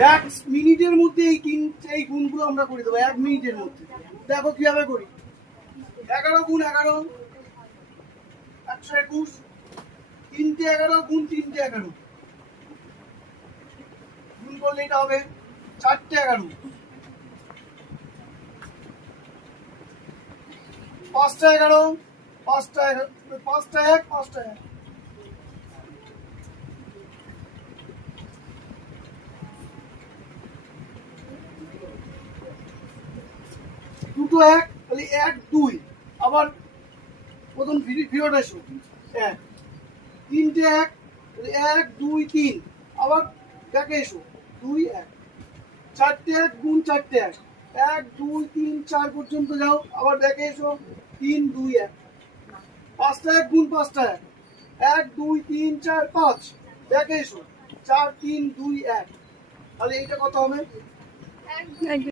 এক মিনিটের মধ্যে এই গুণগুলো আমরা করে দেবো 1 মিনিটের মধ্যে। দেখো কিভাবে করি। 11 গুণ 11 121, 3টে 11 গুণ 3টে 11 গুণ করলে এটা হবে 4টে 11, 5টা 11, 5টা 1, 5টা 1, দুটো 1 তাহলে 1 2, আবার প্রথম ফিরত এসো 1, 3টে 1 তাহলে 1 2 3, আবার দেখে এসো 2 1, 4টে 1 গুণ 4টে 1, 1 2 3 4 পর্যন্ত যাও, আবার দেখে এসো 3 2 1, 5টা 1 গুণ 5টা 1, 1 2 3 4 5, দেখে এসো 4 3 2 1, তাহলে এইটা কত হবে?